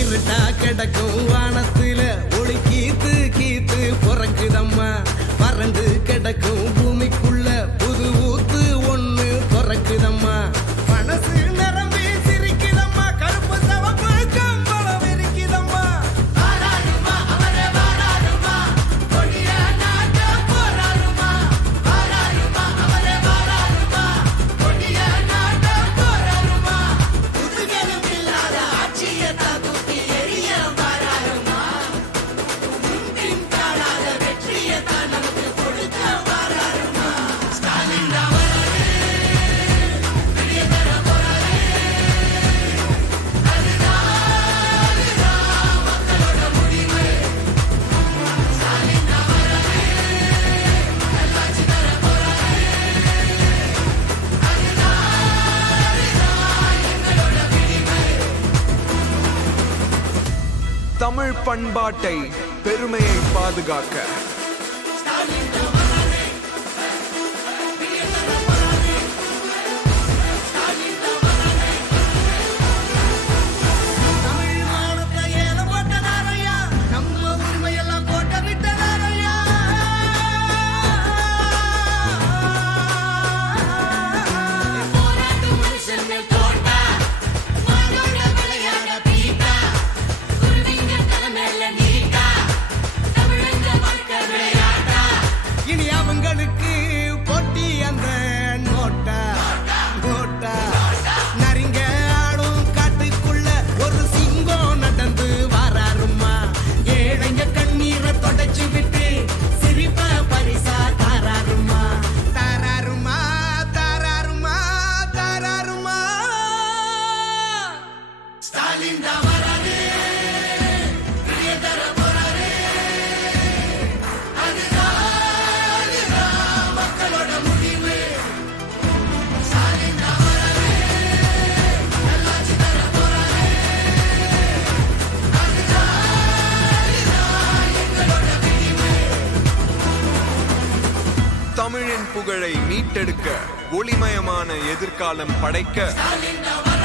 இருட்டா கிடக்கும் வானத்துல ஒளி கீத்து கீத்து பிறக்குதம்மா. வறண்டு கிடக்கும் பூமிக்குள்ள புது ஊத்து ஒண்ணு பிறக்குதம்மா. மனசு நிரம்பி சிரிக்குதம்மா. கருப்பு சவப்பு கம்பளம் இருக்குதம்மா. வாராருமா அவரே வாராருமா, கொடிய நாட்ட போராருமா. வாராருமா அவரே வாராருமா, கொடிய நாட்ட போராருமா. புதுகெலும் இல்லாத ஆட்சியை தாக்குத்தி எரிய வாராருமா. முன்பின் காணாத வெற்றியை தான் நமக்கு கொடுக்க வாராருமா. ஸ்டாலின் தான் வராரு, வெளியே தர போறாரு. அதுதான் மக்களோட முடிவு. ஸ்டாலின் தான் வராரு, நல்லாட்சி தர போறாரு. அதுதான் எங்களோட விடிவு. தமிழ் பண்பாட்டை பெருமையை பாதுகாக்க தமிழ் மானத்தை ஏலம் போட்டதாரையா, நம்ம உரிமையெல்லாம் கோட்டை விட்டதாரையா. போராட்டம் மனுஷன் மேல் தோட்டா, மானோட விளையாட பீட்டா, குருவிங்க தலைமையில நீட்டா, தமிழங்க வாழ்க்கை விளையாட்டா. இனி அவங்களுக்கு போட்டி அந்த நோட்டா நோட்டா. நரிங்க ஆடும் காட்டுக்குள்ள ஒரு சிங்கம் நடந்து வாராருமா. ஏழைங்க கண்ணீரை தொடச்சு விட்டு சிரிப்ப பரிசா தாராருமா. தாராருமா தாராருமா தாராருமா. ஸ்டாலின் தான் வராரு, வெளியே தர போறாரு. அதுதான் மக்களோட முடிவு. ஸ்டாலின் தான் வராரு, நல்லாட்சி தர போறாரு. அதுதான் எங்களோட விடிவு. தமிழின் புகழை மீட்டெடுக்க ஒளிமயமான எதிர்காலம் படைக்க ஸ்டாலின் தான் வராரு.